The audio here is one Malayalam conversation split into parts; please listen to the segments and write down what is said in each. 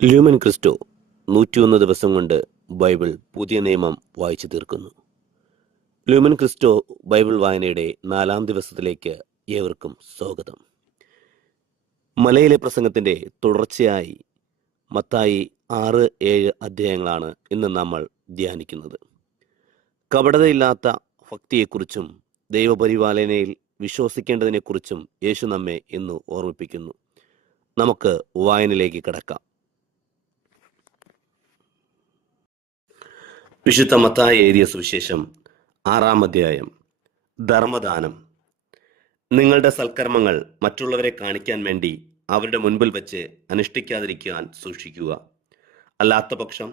ല്യൂമൻ ക്രിസ്റ്റോ 101 ദിവസം കൊണ്ട് ബൈബിൾ പുതിയ നിയമം വായിച്ചു തീർക്കുന്നു. ല്യൂമൻ ക്രിസ്റ്റോ ബൈബിൾ വായനയുടെ 4-ാം ദിവസത്തിലേക്ക് ഏവർക്കും സ്വാഗതം. മലയിലെ പ്രസംഗത്തിന്റെ തുടർച്ചയായി മത്തായി 6-7 അധ്യായങ്ങളാണ് ഇന്ന് നമ്മൾ ധ്യാനിക്കുന്നത്. കപടതയില്ലാത്ത ഭക്തിയെക്കുറിച്ചും ദൈവപരിപാലനയിൽ വിശ്വസിക്കേണ്ടതിനെക്കുറിച്ചും യേശു നമ്മെ ഇന്ന് ഓർമ്മിപ്പിക്കുന്നു. നമുക്ക് വായനയിലേക്ക് കടക്കാം. വിശുദ്ധ മത്തായി എഴുതിയ സുവിശേഷം 6-ാം അധ്യായം. ധർമ്മദാനം. നിങ്ങളുടെ സൽക്കർമ്മങ്ങൾ മറ്റുള്ളവരെ കാണിക്കാൻ വേണ്ടി അവരുടെ മുൻപിൽ വെച്ച് അനുഷ്ഠിക്കാതിരിക്കാൻ സൂക്ഷിക്കുക. അല്ലാത്ത പക്ഷം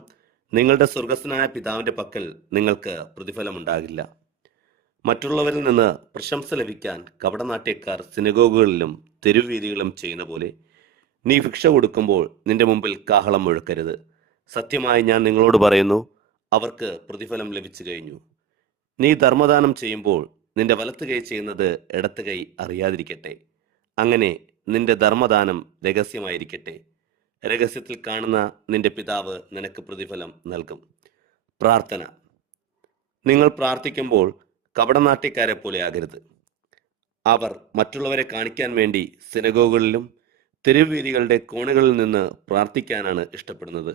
നിങ്ങളുടെ സ്വർഗസ്ഥനായ പിതാവിന്റെ പക്കൽ നിങ്ങൾക്ക് പ്രതിഫലമുണ്ടാകില്ല. മറ്റുള്ളവരിൽ നിന്ന് പ്രശംസ ലഭിക്കാൻ കപടനാട്യക്കാർ സിനഗോഗുകളിലും തെരുവീതികളിലും ചെയ്യുന്ന പോലെ നീ ഭിക്ഷ കൊടുക്കുമ്പോൾ നിന്റെ മുമ്പിൽ കാഹളം മുഴക്കരുത്. സത്യമായി ഞാൻ നിങ്ങളോട് പറയുന്നു, അവർക്ക് പ്രതിഫലം ലഭിച്ചു കഴിഞ്ഞു. നീ ധർമ്മദാനം ചെയ്യുമ്പോൾ നിന്റെ വലത്ത് കൈ ചെയ്യുന്നത് ഇടത്ത് കൈ അറിയാതിരിക്കട്ടെ. അങ്ങനെ നിന്റെ ധർമ്മദാനം രഹസ്യമായിരിക്കട്ടെ. രഹസ്യത്തിൽ കാണുന്ന നിന്റെ പിതാവ് നിനക്ക് പ്രതിഫലം നൽകും. പ്രാർത്ഥന. നിങ്ങൾ പ്രാർത്ഥിക്കുമ്പോൾ കപടനാട്യക്കാരെ പോലെ ആകരുത്. അവർ മറ്റുള്ളവരെ കാണിക്കാൻ വേണ്ടി സിനഗോഗുകളിലും തെരുവീതികളുടെ കോണുകളിൽ നിന്ന് പ്രാർത്ഥിക്കാനാണ് ഇഷ്ടപ്പെടുന്നത്.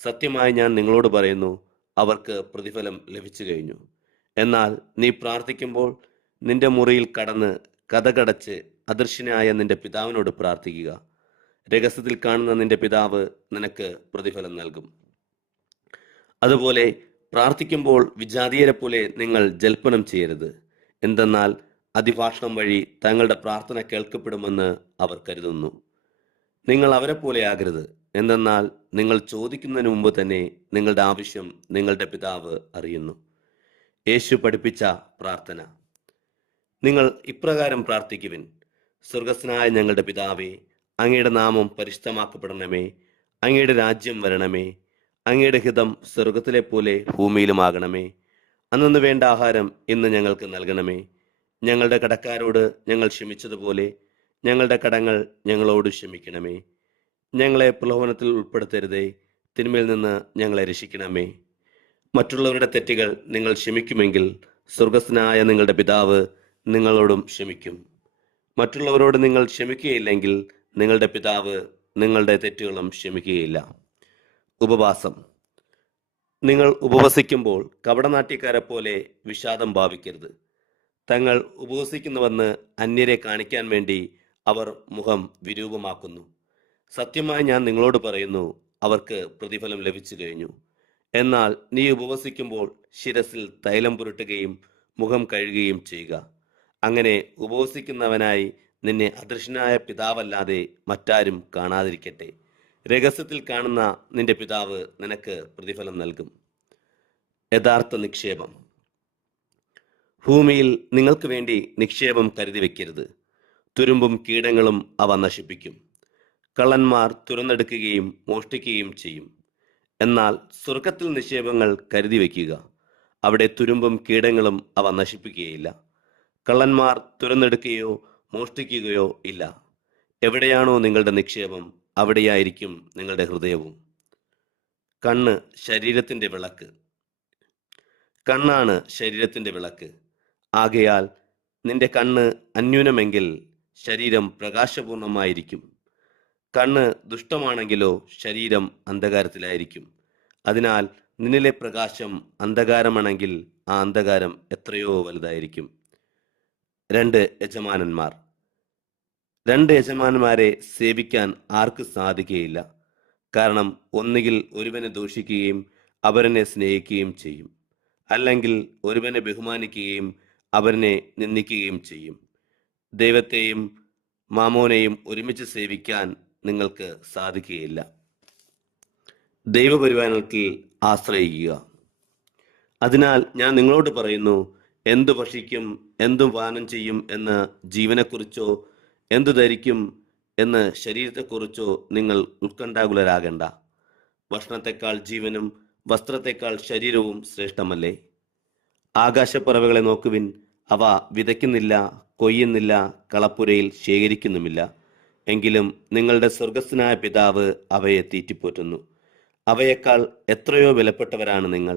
സത്യമായി ഞാൻ നിങ്ങളോട് പറയുന്നു, അവർക്ക് പ്രതിഫലം ലഭിച്ചു കഴിഞ്ഞു. എന്നാൽ നീ പ്രാർത്ഥിക്കുമ്പോൾ നിന്റെ മുറിയിൽ കടന്ന് കതകടച്ച് അദൃശ്യനായ നിന്റെ പിതാവിനോട് പ്രാർത്ഥിക്കുക. രഹസ്യത്തിൽ കാണുന്ന നിന്റെ പിതാവ് നിനക്ക് പ്രതിഫലം നൽകും. അതുപോലെ പ്രാർത്ഥിക്കുമ്പോൾ വിജാതീയരെ പോലെ നിങ്ങൾ ജൽപ്പനം ചെയ്യരുത്. എന്തെന്നാൽ അതിഭാഷണം വഴി തങ്ങളുടെ പ്രാർത്ഥന കേൾക്കപ്പെടുമെന്ന് അവർ കരുതുന്നു. നിങ്ങൾ അവരെ പോലെ ആകരുത്. എന്തെന്നാൽ നിങ്ങൾ ചോദിക്കുന്നതിന് മുമ്പ് തന്നെ നിങ്ങളുടെ ആവശ്യം നിങ്ങളുടെ പിതാവ് അറിയുന്നു. യേശു പഠിപ്പിച്ച പ്രാർത്ഥന. നിങ്ങൾ ഇപ്രകാരം പ്രാർത്ഥിക്കുവിൻ: സ്വർഗസ്ഥനായ ഞങ്ങളുടെ പിതാവേ, അങ്ങയുടെ നാമം പരിശുദ്ധമാക്കപ്പെടണമേ. അങ്ങയുടെ രാജ്യം വരണമേ. അങ്ങയുടെ ഹിതം സ്വർഗത്തിലെ പോലെ ഭൂമിയിലുമാകണമേ. അന്നു വേണ്ട ആഹാരം ഇന്ന് ഞങ്ങൾക്ക് നൽകണമേ. ഞങ്ങളുടെ കടക്കാരോട് ഞങ്ങൾ ക്ഷമിച്ചതുപോലെ ഞങ്ങളുടെ കടങ്ങൾ ഞങ്ങളോട് ക്ഷമിക്കണമേ. ഞങ്ങളെ പ്രലോഭനത്തിൽ ഉൾപ്പെടുത്തരുതേ. തിന്മയിൽ നിന്ന് ഞങ്ങളെ രക്ഷിക്കണമേ. മറ്റുള്ളവരുടെ തെറ്റുകൾ നിങ്ങൾ ക്ഷമിക്കുമെങ്കിൽ സ്വർഗസ്ഥനായ നിങ്ങളുടെ പിതാവ് നിങ്ങളോടും ക്ഷമിക്കും. മറ്റുള്ളവരോട് നിങ്ങൾ ക്ഷമിക്കുകയില്ലെങ്കിൽ നിങ്ങളുടെ പിതാവ് നിങ്ങളുടെ തെറ്റുകളും ക്ഷമിക്കുകയില്ല. ഉപവാസം. നിങ്ങൾ ഉപവസിക്കുമ്പോൾ കപടനാട്യക്കാരെ പോലെ വിഷാദം ഭാവിക്കരുത്. തങ്ങൾ ഉപവസിക്കുന്നുവെന്ന് അന്യരെ കാണിക്കാൻ വേണ്ടി അവർ മുഖം വിരൂപമാക്കുന്നു. സത്യമായി ഞാൻ നിങ്ങളോട് പറയുന്നു, അവർക്ക് പ്രതിഫലം ലഭിച്ചു കഴിഞ്ഞു. എന്നാൽ നീ ഉപവസിക്കുമ്പോൾ ശിരസിൽ തൈലം പുരട്ടുകയും മുഖം കഴുകുകയും ചെയ്യുക. അങ്ങനെ ഉപവസിക്കുന്നവനായി നിന്നെ അദൃശ്യനായ പിതാവല്ലാതെ മറ്റാരും കാണാതിരിക്കട്ടെ. രഹസ്യത്തിൽ കാണുന്ന നിന്റെ പിതാവ് നിനക്ക് പ്രതിഫലം നൽകും. യഥാർത്ഥ നിക്ഷേപം. ഭൂമിയിൽ നിങ്ങൾക്ക് വേണ്ടി നിക്ഷേപം കരുതി വെക്കരുത്. തുരുമ്പും കീടങ്ങളും അവ നശിപ്പിക്കും. കള്ളന്മാർ തുരന്നെടുക്കുകയും മോഷ്ടിക്കുകയും ചെയ്യും. എന്നാൽ സ്വർഗത്തിൽ നിക്ഷേപങ്ങൾ കരുതി വയ്ക്കുക. അവിടെ തുരുമ്പും കീടങ്ങളും അവ നശിപ്പിക്കുകയില്ല. കള്ളന്മാർ തുരന്നെടുക്കുകയോ മോഷ്ടിക്കുകയോ ഇല്ല. എവിടെയാണോ നിങ്ങളുടെ നിക്ഷേപം, അവിടെയായിരിക്കും നിങ്ങളുടെ ഹൃദയവും. കണ്ണ് ശരീരത്തിന്റെ വിളക്ക്. കണ്ണാണ് ശരീരത്തിന്റെ വിളക്ക്. ആകയാൽ നിന്റെ കണ്ണ് അന്യൂനമെങ്കിൽ ശരീരം പ്രകാശപൂർണമായിരിക്കും. കണ്ണ് ദുഷ്ടമാണെങ്കിലോ ശരീരം അന്ധകാരത്തിലായിരിക്കും. അതിനാൽ നിന്നിലെ പ്രകാശം അന്ധകാരമാണെങ്കിൽ ആ അന്ധകാരം എത്രയോ വലുതായിരിക്കും. 2 യജമാനന്മാർ. 2 യജമാനന്മാരെ സേവിക്കാൻ ആർക്ക് സാധിക്കുകയില്ല. കാരണം ഒന്നുകിൽ ഒരുവനെ ദൂഷിക്കുകയും അവരനെ സ്നേഹിക്കുകയും ചെയ്യും, അല്ലെങ്കിൽ ഒരുവനെ ബഹുമാനിക്കുകയും അവരനെ നിന്ദിക്കുകയും ചെയ്യും. ദൈവത്തെയും മാമോനെയും ഒരുമിച്ച് സേവിക്കാൻ നിങ്ങൾക്ക് സാധിക്കുകയില്ല. ദൈവപരിപാലനത്തിൽ ആശ്രയിക്കുക. അതിനാൽ ഞാൻ നിങ്ങളോട് പറയുന്നു, എന്തു ഭക്ഷിക്കും, എന്തു പാനം ചെയ്യും എന്ന് ജീവനെക്കുറിച്ചോ എന്തു ധരിക്കും എന്ന് ശരീരത്തെക്കുറിച്ചോ നിങ്ങൾ ഉത്കണ്ഠാകുലരാകണ്ട. ഭക്ഷണത്തെക്കാൾ ജീവനും വസ്ത്രത്തെക്കാൾ ശരീരവും ശ്രേഷ്ഠമല്ലേ? ആകാശപ്പറവകളെ നോക്കുവിൻ. അവ വിതയ്ക്കുന്നില്ല, കൊയ്യുന്നില്ല, കളപ്പുരയിൽ ശേഖരിക്കുന്നുമില്ല. എങ്കിലും നിങ്ങളുടെ സ്വർഗസ്ഥനായ പിതാവ് അവയെ തീറ്റിപ്പോറ്റുന്നു. അവയേക്കാൾ എത്രയോ വിലപ്പെട്ടവരാണ് നിങ്ങൾ.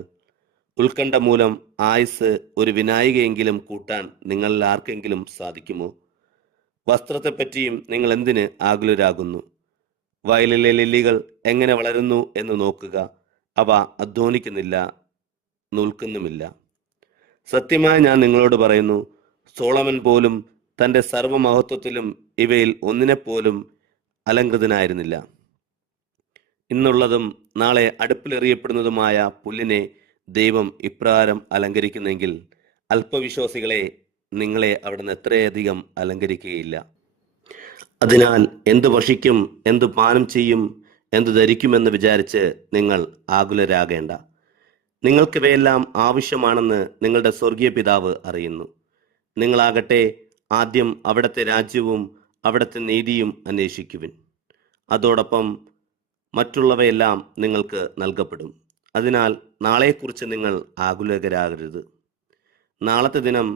ഉത്കണ്ഠ മൂലം ആയുസ് ഒരു വിനായികയെങ്കിലും കൂട്ടാൻ നിങ്ങളിൽ ആർക്കെങ്കിലും സാധിക്കുമോ? വസ്ത്രത്തെപ്പറ്റിയും നിങ്ങൾ എന്തിന് ആകുലരാകുന്നു? വയലിലെ ലില്ലികൾ എങ്ങനെ വളരുന്നു എന്ന് നോക്കുക. അവ അധ്വാനിക്കുന്നില്ല, നൂൽക്കുന്നുമില്ല. സത്യമായി ഞാൻ നിങ്ങളോട് പറയുന്നു, സോളമൻ പോലും തൻ്റെ സർവ്വമഹത്വത്തിലും ഇവയിൽ ഒന്നിനെപ്പോലും അലങ്കൃതനായിരുന്നില്ല. ഇന്നുള്ളതും നാളെ അടുപ്പിലെറിയപ്പെടുന്നതുമായ പുല്ലിനെ ദൈവം ഇപ്രകാരം അലങ്കരിക്കുന്നെങ്കിൽ അല്പവിശ്വാസികളെ, നിങ്ങളെ അവിടുന്ന് എത്രയധികം അലങ്കരിക്കുകയില്ല. അതിനാൽ എന്തു ഭക്ഷിക്കും, എന്തു പാനം ചെയ്യും, എന്തു ധരിക്കുമെന്ന് വിചാരിച്ച് നിങ്ങൾ ആകുലരാകേണ്ട. നിങ്ങൾക്കിവയെല്ലാം ആവശ്യമാണെന്ന് നിങ്ങളുടെ സ്വർഗീയ പിതാവ് അറിയുന്നു. നിങ്ങളാകട്ടെ ആദ്യം അവിടുത്തെ രാജ്യവും അവിടുത്തെ നീതിയും അന്വേഷിക്കുവിൻ. അതോടൊപ്പം മറ്റുള്ളവയെല്ലാം നിങ്ങൾക്ക് നൽകപ്പെടും. അതിനാൽ നാളെക്കുറിച്ച് നിങ്ങൾ ആകുലരാകരുത്. നാളത്തെ ദിനം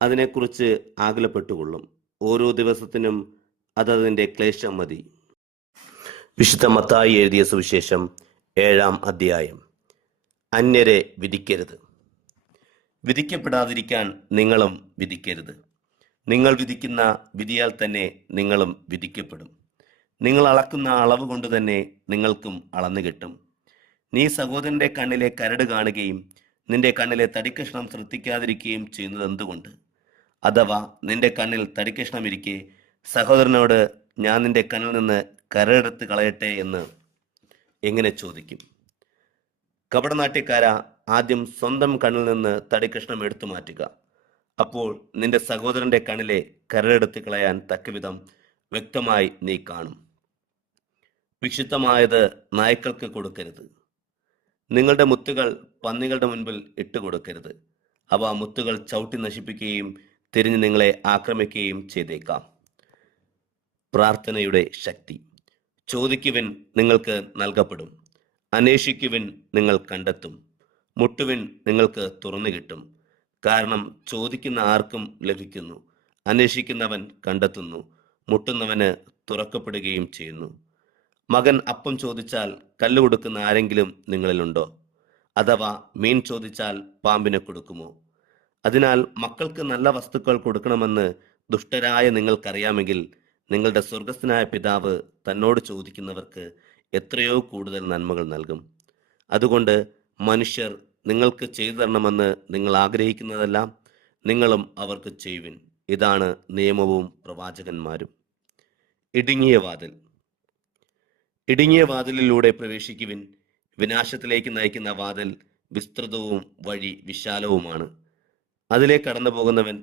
അതിനെക്കുറിച്ച് ആകുലപ്പെട്ടുകൊള്ളും. ഓരോ ദിവസത്തിനും അതതിൻ്റെ ക്ലേശം മതി. വിശുദ്ധ മത്തായി എഴുതിയ സുവിശേഷം 7-ാം അധ്യായം. അന്യരെ വിധിക്കരുത്. വിധിക്കപ്പെടാതിരിക്കാൻ നിങ്ങളും വിധിക്കരുത്. നിങ്ങൾ വിധിക്കുന്ന വിധിയാൽ തന്നെ നിങ്ങളും വിധിക്കപ്പെടും. നിങ്ങൾ അളക്കുന്ന അളവ് കൊണ്ട് തന്നെ നിങ്ങൾക്കും അളന്നു കിട്ടും. നീ സഹോദരന്റെ കണ്ണിലെ കരട് കാണുകയും നിന്റെ കണ്ണിലെ തടിക്കഷ്ണം ശ്രദ്ധിക്കാതിരിക്കുകയും ചെയ്യുന്നത് എന്തുകൊണ്ട്? അഥവാ നിന്റെ കണ്ണിൽ തടിക്കഷ്ണം ഇരിക്കെ സഹോദരനോട് ഞാൻ നിന്റെ കണ്ണിൽ നിന്ന് കരടെടുത്ത് കളയട്ടെ എന്ന് എങ്ങനെ ചോദിക്കും? കപടനാട്യക്കാരാ, ആദ്യം സ്വന്തം കണ്ണിൽ നിന്ന് തടിക്കഷ്ണം എടുത്തു മാറ്റുക. അപ്പോൾ നിന്റെ സഹോദരന്റെ കണ്ണിലെ കരടെടുത്ത് കളയാൻ തക്കവിധം വ്യക്തമായി നീ കാണും. വിശുദ്ധമായത് നായ്ക്കൾക്ക് കൊടുക്കരുത്. നിങ്ങളുടെ മുത്തുകൾ പന്നികളുടെ മുൻപിൽ ഇട്ടുകൊടുക്കരുത്. അവ മുത്തുകൾ ചവിട്ടി നശിപ്പിക്കുകയും തിരിഞ്ഞ് നിങ്ങളെ ആക്രമിക്കുകയും ചെയ്തേക്കാം. പ്രാർത്ഥനയുടെ ശക്തി. ചോദിക്കുവിൻ, നിങ്ങൾക്ക് നൽകപ്പെടും. അന്വേഷിക്കുവിൻ, നിങ്ങൾ കണ്ടെത്തും. മുട്ടുവിൻ, നിങ്ങൾക്ക് തുറന്നു കിട്ടും. കാരണം ചോദിക്കുന്ന ആർക്കും ലഭിക്കുന്നു, അന്വേഷിക്കുന്നവൻ കണ്ടെത്തുന്നു, മുട്ടുന്നവന് തുറക്കപ്പെടുകയും ചെയ്യുന്നു. മകൻ അപ്പം ചോദിച്ചാൽ കല്ല് കൊടുക്കുന്ന ആരെങ്കിലും നിങ്ങളിലുണ്ടോ? അഥവാ മീൻ ചോദിച്ചാൽ പാമ്പിനെ കൊടുക്കുമോ? അതിനാൽ മക്കൾക്ക് നല്ല വസ്തുക്കൾ കൊടുക്കണമെന്ന് ദുഷ്ടരായ നിങ്ങൾക്കറിയാമെങ്കിൽ നിങ്ങളുടെ സ്വർഗസ്ഥനായ പിതാവ് തന്നോട് ചോദിക്കുന്നവർക്ക് എത്രയോ കൂടുതൽ നന്മകൾ നൽകും. അതുകൊണ്ട് മനുഷ്യർ നിങ്ങൾക്ക് ചെയ്തു തരണമെന്ന് നിങ്ങൾ ആഗ്രഹിക്കുന്നതെല്ലാം നിങ്ങളും അവർക്ക് ചെയ്യുവിൻ. ഇതാണ് നിയമവും പ്രവാചകന്മാരും. ഇടുങ്ങിയ വാതിൽ. ഇടുങ്ങിയ വാതിലിലൂടെ പ്രവേശിക്കുവിൻ. വിനാശത്തിലേക്ക് നയിക്കുന്ന വാതിൽ വിസ്തൃതവും വഴി വിശാലവുമാണ്. അതിലേക്ക് കടന്നു പോകുന്നവൻ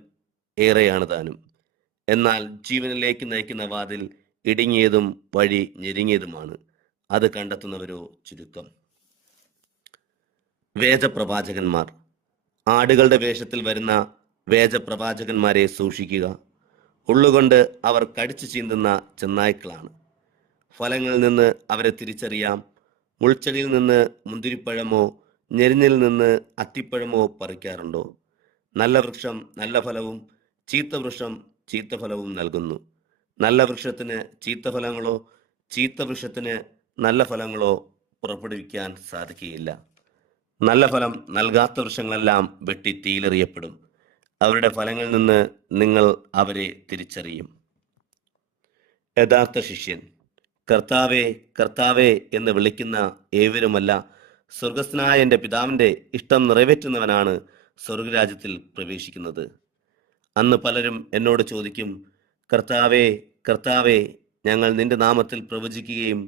ഏറെയാണ് താനും. എന്നാൽ ജീവനിലേക്ക് നയിക്കുന്ന വാതിൽ ഇടുങ്ങിയതും വഴി ഞെരുങ്ങിയതുമാണ്. അത് കണ്ടെത്തുന്നവരോ ചുരുക്കം. വേദപ്രവാചകന്മാർ. ആടുകളുടെ വേഷത്തിൽ വരുന്ന വേദപ്രവാചകന്മാരെ സൂക്ഷിക്കുക. ഉള്ളുകൊണ്ട് അവർ കടിച്ചു ചീന്തുന്ന ചെന്നായ്ക്കളാണ്. ഫലങ്ങളിൽ നിന്ന് അവരെ തിരിച്ചറിയാം. മുൾച്ചെടിയിൽ നിന്ന് മുന്തിരിപ്പഴമോ ഞെരിഞ്ഞിൽ നിന്ന് അത്തിപ്പഴമോ പറിക്കാറുണ്ടോ? നല്ല വൃക്ഷം നല്ല ഫലവും ചീത്ത വൃക്ഷം ചീത്ത ഫലവും നൽകുന്നു. നല്ല വൃക്ഷത്തിന് ചീത്ത ഫലങ്ങളോ ചീത്ത വൃക്ഷത്തിന് നല്ല ഫലങ്ങളോ പുറപ്പെടുവിക്കാൻ സാധിക്കുകയില്ല. നല്ല ഫലം നൽകാത്ത വൃക്ഷങ്ങളെല്ലാം വെട്ടി തീയിലെറിയപ്പെടും. അവരുടെ ഫലങ്ങളിൽ നിന്ന് നിങ്ങൾ അവരെ തിരിച്ചറിയും. യഥാർത്ഥ ശിഷ്യൻ. കർത്താവേ, കർത്താവേ എന്ന് വിളിക്കുന്ന ഏവരുമല്ല, സ്വർഗസ്ഥനായ എൻ്റെ പിതാവിൻ്റെ ഇഷ്ടം നിറവേറ്റുന്നവനാണ് സ്വർഗരാജ്യത്തിൽ പ്രവേശിക്കുന്നത്. അന്ന് പലരും എന്നോട് ചോദിക്കും, കർത്താവേ, കർത്താവേ, ഞങ്ങൾ നിന്റെ നാമത്തിൽ പ്രവചിക്കുകയും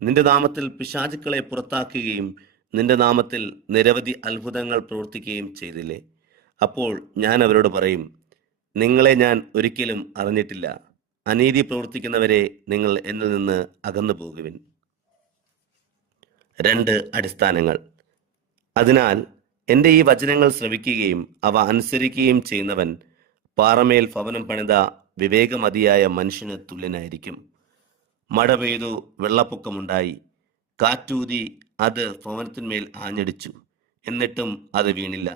നിന്റെ നാമത്തിൽ പിശാചുക്കളെ പുറത്താക്കുകയും നിന്റെ നാമത്തിൽ നിരവധി അത്ഭുതങ്ങൾ പ്രവർത്തിക്കുകയും ചെയ്തില്ലേ? അപ്പോൾ ഞാൻ അവരോട് പറയും, നിങ്ങളെ ഞാൻ ഒരിക്കലും അറിഞ്ഞിട്ടില്ല. അനീതി പ്രവർത്തിക്കുന്നവരെ, നിങ്ങൾ എന്നിൽ നിന്ന് അകന്നു പോകുവിൻ. 2 അടിസ്ഥാനങ്ങൾ. അതിനാൽ എൻ്റെ ഈ വചനങ്ങൾ ശ്രവിക്കുകയും അവ അനുസരിക്കുകയും ചെയ്യുന്നവൻ പാറമേൽ ഭവനം പണിത വിവേകമതിയായ മനുഷ്യന് തുല്യനായിരിക്കും. മഴ പെയ്തു, വെള്ളപ്പൊക്കമുണ്ടായി, കാറ്റൂതി, അത് ഭവനത്തിന്മേൽ ആഞ്ഞടിച്ചു, എന്നിട്ടും അത് വീണില്ല.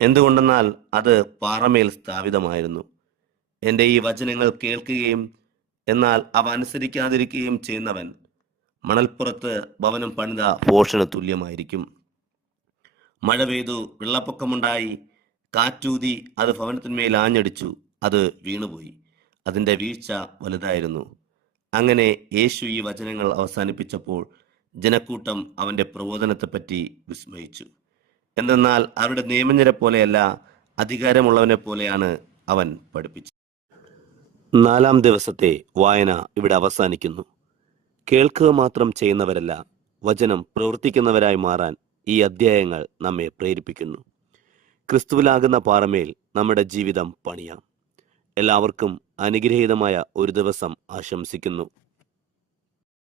എന്തുകൊണ്ടെന്നാൽ അത് പാറമേൽ സ്ഥാപിതമായിരുന്നു. എൻ്റെ ഈ വചനങ്ങൾ കേൾക്കുകയും എന്നാൽ അവ അനുസരിക്കാതിരിക്കുകയും ചെയ്യുന്നവൻ മണൽപ്പുറത്ത് ഭവനം പണിത ഭോഷന് തുല്യമായിരിക്കും. മഴ പെയ്തു, വെള്ളപ്പൊക്കമുണ്ടായി, കാറ്റൂതി, അത് ഭവനത്തിന്മേൽ ആഞ്ഞടിച്ചു, അത് വീണുപോയി. അതിൻ്റെ വീഴ്ച വലുതായിരുന്നു. അങ്ങനെ യേശു ഈ വചനങ്ങൾ അവസാനിപ്പിച്ചപ്പോൾ ജനക്കൂട്ടം അവൻ്റെ പ്രബോധനത്തെപ്പറ്റി വിസ്മയിച്ചു. എന്തെന്നാൽ അവരുടെ നിയമജ്ഞരെ പോലെയല്ല, അധികാരമുള്ളവനെ പോലെയാണ് അവൻ പഠിപ്പിച്ചത്. 4-ാം ദിവസത്തെ വായന ഇവിടെ അവസാനിക്കുന്നു. കേൾക്കുക മാത്രം ചെയ്യുന്നവരല്ല, വചനം പ്രവർത്തിക്കുന്നവരായി മാറാൻ ഈ അധ്യായങ്ങൾ നമ്മെ പ്രേരിപ്പിക്കുന്നു. ക്രിസ്തുവിലാകുന്ന പാറമേൽ നമ്മുടെ ജീവിതം പണിയാം. എല്ലാവർക്കും അനുഗ്രഹീതമായ ഒരു ദിവസം ആശംസിക്കുന്നു.